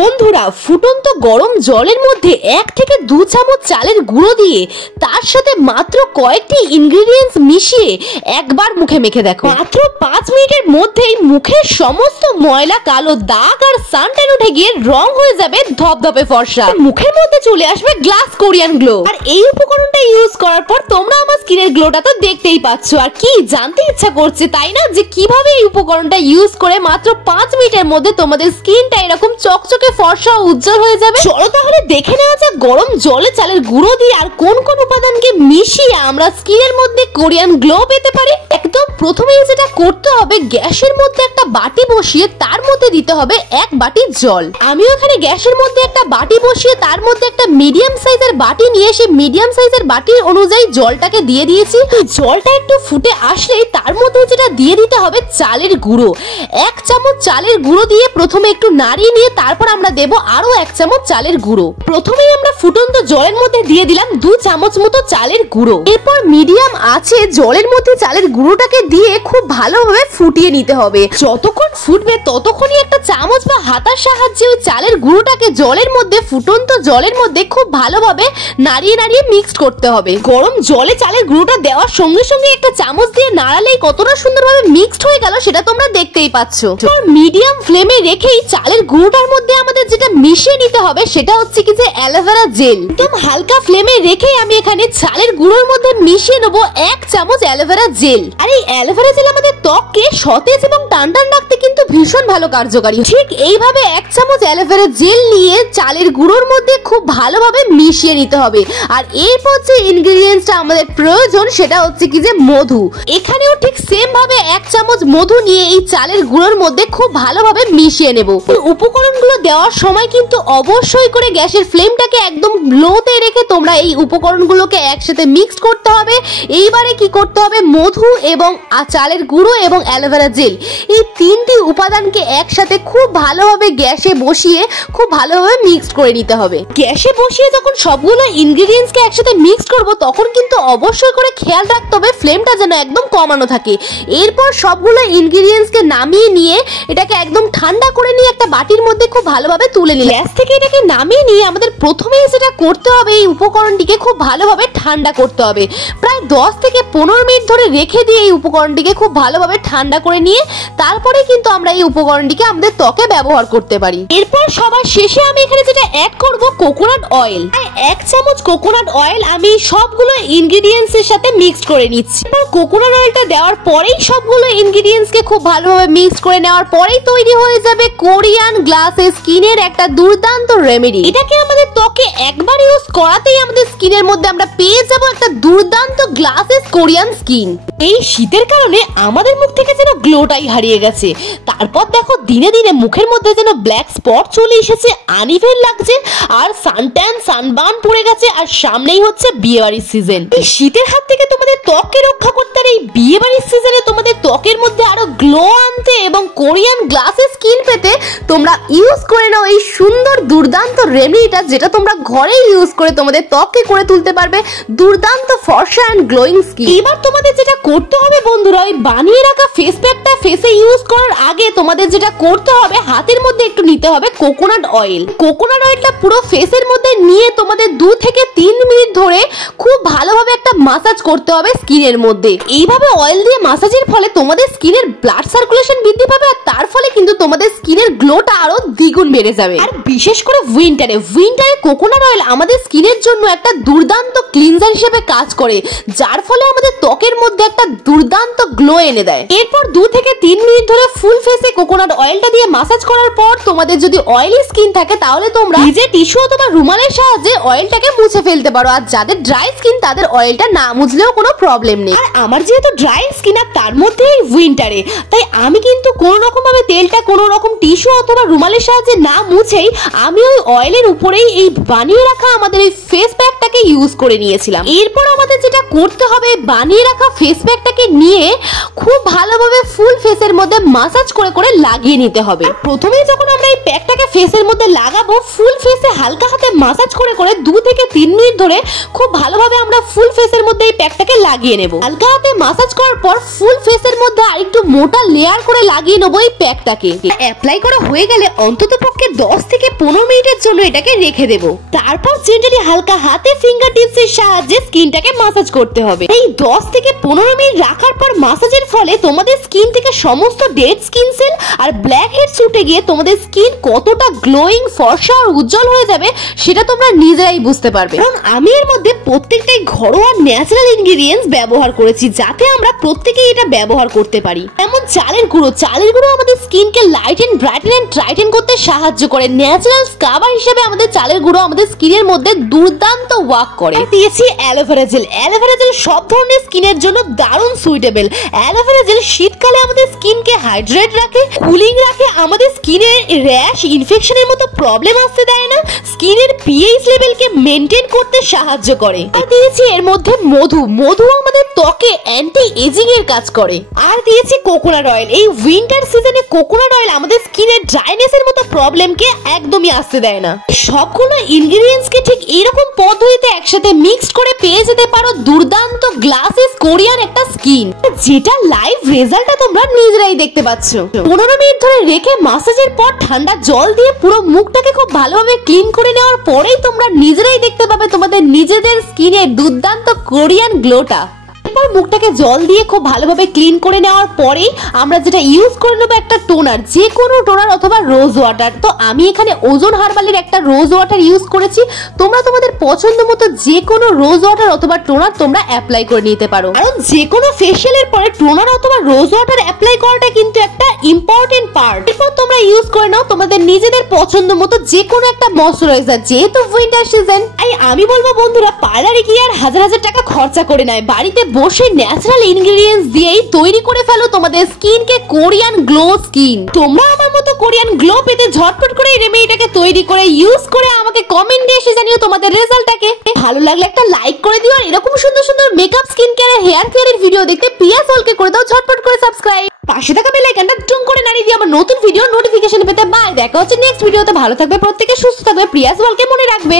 বন্ধুরা, ফুটন্ত গরম জলের মধ্যে 1 থেকে 2 চামচ চালের গুঁড়ো দিয়ে তার সাথে মাত্র কয়েকটি ইনগ্রেডিয়েন্টস মিশিয়ে একবার মুখে মেখে দেখো। মাত্র 5 মিনিটের মধ্যেই মুখের সমস্ত ময়লা, কালো দাগ আর সানট্যান উঠে গিয়ে রং হয়ে যাবে ধপধপে ফর্সা। মুখের মধ্যে চলে আসবে গ্লাস কোরিয়ান গ্লো। আর এই উপকরণটা ইউজ করার পর তোমরা আমার স্কিনের গ্লোটা তো দেখতেই পাচ্ছ। আর কি জানতে ইচ্ছা করছে তাই না, যে কিভাবে এই উপকরণটা ইউজ করে মাত্র 5 মিনিটের মধ্যে তোমাদের স্কিনটা এরকম চকচকে ফর্সা উজ্জ্বল হয়ে যাবে। চলো তাহলে দেখে নেওয়া যাক গরম জলে চালের গুঁড়ো দিয়ে আর কোন কোন উপাদানকে মিশিয়ে আমরা স্কিনের মধ্যে কোরিয়ান গ্লো পেতে পারি। একদম প্রথমেই যেটা করতে হবে, গ্যাসের মধ্যে একটা বাটি বসিয়ে তার মধ্যে দিতে হবে 1 বাটি জল। আমিও এখানে গ্যাসের মধ্যে একটা বাটি বসিয়ে তার মধ্যে একটা মিডিয়াম সাইজের বাটি নিয়ে সেই মিডিয়াম সাইজের বাটির অনুযায়ী জলটাকে দিয়ে দিয়েছি। জলটা একটু ফুটে আসলেই তার মধ্যে যেটা দিয়ে দিতে হবে চালের গুঁড়ো। 1 চামচ চালের গুঁড়ো দিয়ে প্রথমে একটু নাড়িয়ে নিয়ে তারপর আমরা দেব আরো 1 চামচ চালের গুঁড়ো। প্রথমেই আমরা ফুটন্ত জলের মধ্যে দিয়ে দিলাম 2 চামচ মতো চালের গুঁড়ো। এরপর মিডিয়াম আছে জলের মধ্যে চালের গুঁড়োটাকে দিয়ে খুব ভালোভাবে ফুটিয়ে নিতে হবে। যতক্ষণ ফুটবে ততক্ষণই একটা চামচ বা হাতার সাহায্যে ওই চালের গুঁড়োটাকে জলের মধ্যে, ফুটন্ত জলের মধ্যে খুব ভালোভাবে নাড়িয়ে নাড়িয়ে মিক্সড করতে হবে। গরম জলে চালের গুঁড়োটা দেওয়ার সঙ্গে সঙ্গে একটা চামচ দিয়ে নাড়ালেই কতটা সুন্দরভাবে মিক্সড হয়ে গেল সেটা তোমরা দেখতেই পাচ্ছ। মিডিয়াম ফ্লেমে রেখেই চালের গুঁড়োটার মধ্যে আমাদের যেটা মিশিয়ে নিতে হবে সেটা হচ্ছে কি যে অ্যালোভেরা জেল। একদম হালকা ফ্লেমে রেখে আমি এখানে চালের গুঁড়োর মধ্যে মিশিয়ে নেবো 1 চামচ অ্যালোভেরা জেল। আর এই অ্যালোভেরা জেল আমাদের ত্বককে সতেজ এবং টানটান রাখতে কিন্তু ভীষণ ভালো কার্যকারী। ঠিক এইভাবে 1 চামচ অ্যালোভেরা জেল নিয়ে চালের গুঁড়োর মধ্যে খুব ভালোভাবে মিশিয়ে নিতে হবে। আর এরপর যে ইনগ্রেডিয়েন্টসটা আমাদের প্রয়োজন সেটা হচ্ছে কি যে মধু। এখানেও ঠিক সেম ভাবে 1 চামচ মধু নিয়ে এই চালের গুঁড়োর মধ্যে খুব ভালোভাবে মিশিয়ে নেব। উপকরণগুলো দেওয়ার সময় কিন্তু অবশ্যই করে গ্যাসের ফ্লেমটাকে একদম লোতে রেখে তোমরা এই উপকরণগুলোকে একসাথে মিক্সড করতে হবে। এইবারে কি করতে হবে, মধু এবং চালের গুঁড়ো এবং অ্যালোভেরা জেল এই 3টি উপাদানকে একসাথে খুব ভালোভাবে গ্যাসে বসিয়ে খুব ভালোভাবে মিক্সড করে নিতে হবে। গ্যাসে বসিয়ে যখন সবগুলো ইনগ্রেডিয়েন্টসকে একসাথে মিক্সড করব তখন কিন্তু অবশ্যই করে খেয়াল রাখতে হবে ফ্লেমটা যেন একদম কমানো থাকে। এরপর সবগুলো ইনগ্রেডিয়েন্টসকে নামিয়ে নিয়ে এটাকে একদম ঠান্ডা করে নিয়ে একটা বাটির মধ্যে খুব ভালোভাবে তুলে নিলে গ্যাস থেকে এটাকে নামিয়ে নিয়ে আমাদের প্রথমেই যেটা করতে হবে, এই উপকরণটিকে খুব ভালোভাবে ঠান্ডা করতে হবে। প্রায় 10 থেকে 15 মিনিট ধরে রেখে দিয়ে এই উপকরণটিকে খুব ভালোভাবে ঠান্ডা করে নিয়ে তারপরে কিন্তু আমরা এই উপকরণটিকে আমাদের ত্বকে ব্যবহার করতে পারি। এরপর সবার শেষে আমি এখানে যেটা অ্যাড করব কোকোনাট অয়েল। 1 চামচ কোকোনাট অয়েল আমি সবগুলো ইনগ্রেডিয়েন্টস এর সাথে মিক্সড করে নিচ্ছি। এরপর কোকোনাট অয়েলটা দেওয়ার পরেই সবগুলো ইনগ্রেডিয়েন্টসকে খুব ভালোভাবে মিক্সড করে নেওয়ার পরেই তৈরি হয়ে যাবে কোরিয়ান গ্লাসে স্কিনের একটা দুর্দান্ত রেমেডি। এটাকে আমাদের ত্বকে একবার ইউজ করাতেই আমাদের স্কিনের মধ্যে আমরা পেয়ে যাব একটা দুর্দান্ত গ্লাসেস কোরিয়ান স্কিন। এই শীতের কারণে আমাদের মুখ থেকে যেন গ্লোটাই হারিয়ে গেছে। তারপর দেখো দিনে দিনে মুখের মধ্যে যেন ব্ল্যাক স্পট চলে এসেছে, আনইভেন লাগছে আর সানট্যান সানবার্ন পড়ে গেছে। আর সামনেই হচ্ছে বিয়েবাড়ির সিজন। এই শীতের হাত থেকে তোমাদের ত্বককে রক্ষা করতে আর এই বিয়েবাড়ির সিজনে তোমাদের ত্বকের মধ্যে আরো গ্লো আনতে এবং কোরিয়ান গ্লাসে স্কিন পেতে তোমরা ইউজ করে নাও এই সুন্দর দুর্দান্ত রেমেডিটা, যেটা তোমরা ঘরে ইউজ করে তোমাদের ত্বককে করে তুলতে পারবে দুর্দান্ত ফর্সা এন্ড গ্লোয়িং স্কিন। এবার তোমাদের যেটা করতে হবে বন্ধুরা, ওই বানিয়ে রাখা ফেস প্যাকটা ফেসে ইউজ করার আগে তোমাদের যেটা করতে হবে, হাতের মধ্যে একটু নিতে হবে কোকোনাট অয়েল। কোকোনাট অয়েলটা পুরো ফেসের মধ্যে নিয়ে তোমাদের 2 থেকে 3 মিনিট ধরে খুব ভালোভাবে একটা মাসাজ করতে হবে স্কিনের মধ্যে। এইভাবে অয়েল দিয়ে মাসাজের ফলে তোমাদের স্কিনের ব্লাড সার্কুলেশন বৃদ্ধি পাবে আর তার ফলে কিন্তু তোমাদের স্কিনের গ্লোটা আরো দ্বিগুণ বেড়ে যাবে। আর বিশেষ করে উইন্টারে কোকোনাট অয়েল আমাদের স্কিনের জন্য একটা দুর্দান্ত ক্লিনজার হিসেবে কাজ করে, যার ফলে আমাদের ত্বকের মধ্যে একটা দুর্দান্ত গ্লো এনে দেয়। এরপর 2 থেকে 3 মিনিট ধরে ফুল ফেসে কোকোনাট অয়েলটা দিয়ে মাসাজ করার পর তোমাদের যদি অয়েলি স্কিন থাকে তাহলে তোমরা নিজে টিস্যু অথবা রুমালের সাহায্যে অয়েলটাকে মুছে ফেলতে পারো। আর যাদের ড্রাই স্কিন তাদের অয়েলটা না মুছলেও কোনো প্রবলেম নেই। আর আমার যেহেতু ড্রাই স্কিন আর তার মধ্যে উইন্টারে, তাই আমি কিন্তু কোনো রকম ভাবে তেলটা কোনো রকম টিস্যু অথবা রুমালের সাহায্যে না মুছেই আমি ওই অয়েলের উপরেই এই বানিয়ে রাখা আমাদের এই ফেস প্যাকটাকে ইউজ করে নিয়েছিলাম। এরপর আমাদের যেটা করতে হবে, বানিয়ে রাখা ফেস প্যাকটাকে নিয়ে খুব ভালোভাবে ফুল ফেসের মধ্যে মাসাজ করে করে লাগিয়ে নিতে হবে। প্রথমেই যখন আমরা এই প্যাকটাকে ফেসের মধ্যে লাগাবো, ফুল ফেসে হালকা হাতে মাসাজ করে করে 2 থেকে 3 মিনিট ধরে খুব ভালোভাবে আমরা ফুল ফেসের মধ্যে এই প্যাকটাকে লাগিয়ে নেব। হালকা হাতে মাসাজ করার পর ফুল ফেসের মধ্যে আরেকটু মোটা লেয়ার করে লাগিয়ে নেব এই প্যাকটাকে। অ্যাপ্লাই করা হয়ে গেলে অন্ততপক্ষে 10 থেকে 15 মিনিটের জন্য এটাকে রেখে দেব। তারপর জেন্টালি হালকা হাতে ফিঙ্গার টিপসের সাহায্যে স্কিনটাকে মাসাজ করতে হবে। এই 10 থেকে 15 মিনিট রাখার পর মাসাজের ফলে তোমাদের স্কিন থেকে সমস্ত ডেড স্কিন সেল আর ব্ল্যাক হেডস উঠে গিয়ে তোমাদের স্কিন কতটা গ্লোয়িং, ফর্সা আর উজ্জ্বল হয়ে যাবে সেটা তোমরা নিজেরাই বুঝতে পারবে। কারণ আমি এর মধ্যে প্রত্যেকটাই ঘরোয়া ন্যাচারাল ইনগ্রেডিয়েন্টস ব্যবহার করেছি, যাতে আমরা প্রত্যেকেই এটা ব্যবহার করতে পারি। যেমন চালের গুঁড়ো আমাদের স্কিনকে লাইটেন, ব্রাইটেন এন্ড ব্রাইটেন করতে সাহায্য করে। ন্যাচারাল স্কাবার হিসেবে আমাদের চালের গুঁড়ো আমাদের স্কিনের মধ্যে দুর্দান্ত ওয়ার্ক করে। দিয়েছি অ্যালোভেরা জেল। অ্যালোভেরা জেল সব ধরনের স্কিনের জন্য দারুণ সুইটেবল। অ্যালোভেরা জেল শীতকালে আমাদের স্কিনকে হাইড্রেট রাখে, কুলিং রাখে, আমাদের স্কিনের র্যাশ, ইনফেকশনের মতো প্রবলেম আসতে দেয় না, স্কিনের পিএইচ লেভেলকে মেনটেন করতে সাহায্য করে। আর দিয়েছি এর মধ্যে মধু আমাদের ত্বকে অ্যান্টি এজিং এর কাজ করে। আর দিয়েছি কোকোনাট অয়েল। এই উইন্টার সিজনে কোকোনাট অয়েল আমাদের স্কিনের ড্রাইনেসের মতো প্রবলেমকে একদমই আসতে দেয় না। সবগুলো ইনগ্রেডিয়েন্টসকে ঠিক এইরকম পদ্ধতিতে একসাথে মিক্সড করে পেয়ে যেতে পারো দুর্দান্ত গ্লাসেস কোরিয়ান একটা স্কিন, যেটা লাইভ রেজাল্টটা তোমরা নিজেরাই দেখতে পাচ্ছ। 15 মিনিট ধরে রেখে মাসাজের পর ঠান্ডা জল দিয়ে পুরো মুখটাকে খুব ভালোভাবে ক্লিন করে নেওয়ার পরেই তোমরা নিজেরাই দেখতে পাবে তোমাদের নিজেদের স্কিনের দুর্দান্ত কোরিয়ান গ্লোটা। এরপর মুখটাকে জল দিয়ে খুব ভালোভাবে ক্লিন করে নেওয়ার পরেই আমরা যেটা ইউজ করে নেবো একটা টোনার, যে কোনো টোনার অথবা রোজ ওয়াটার। তো আমি এখানে ওজন হার্বালের একটা রোজ ওয়াটার ইউজ করেছি। তোমরা তোমাদের পছন্দ মতো যে কোনো রোজ ওয়াটার অথবা টোনার তোমরা অ্যাপ্লাই করে নিতে পারো। কারণ যে কোনো ফেশিয়ালের পরে টোনার অথবা রোজ ওয়াটার অ্যাপ্লাই করাটা কিন্তু একটা ইম্পর্টেন্ট পার্ট। এরপর তোমরা ইউজ করে নাও তোমাদের নিজেদের পছন্দ মতো যে কোনো একটা ময়শ্চারাইজার। যেহেতু উইন্টার সিজন, তাই আমি বলবো বন্ধুরা, পার্লারে গিয়ে আর হাজার হাজার টাকা খরচা করে নেয়, বাড়িতে বসে ন্যাচারাল ইনগ্রেডিয়েন্টস দিয়েই তৈরি করে ফেলো তোমাদের স্কিনকে কোরিয়ান গ্লো স্কিন। তোমরা আমার মতো কোরিয়ান গ্লো পেতে ঝটপট করে এই রেমেডিটাকে তৈরি করে ইউজ করে আমাকে কমেন্টে এসে জানিও তোমাদের রেজাল্টটাকে। ভালো লাগলে একটা লাইক করে দিও। আর এরকম সুন্দর সুন্দর মেকআপ, স্কিন কেয়ার, হেয়ার কেয়ারের ভিডিও দেখতে প্রিয়া সোলকে করে দাও ঝটপট করে সাবস্ক্রাইব। পাশে থাকা বেল আইকনটা টুং করে নাড়িয়ে দিয়ে আমার নতুন ভিডিও নোটিফিকেশন পেতে। বাই, দেখা হচ্ছে নেক্সট ভিডিওতে। ভালো থাকবে প্রত্যেকে, সুস্থ থাকবে, প্রিয়া সোলকে মনে রাখবে।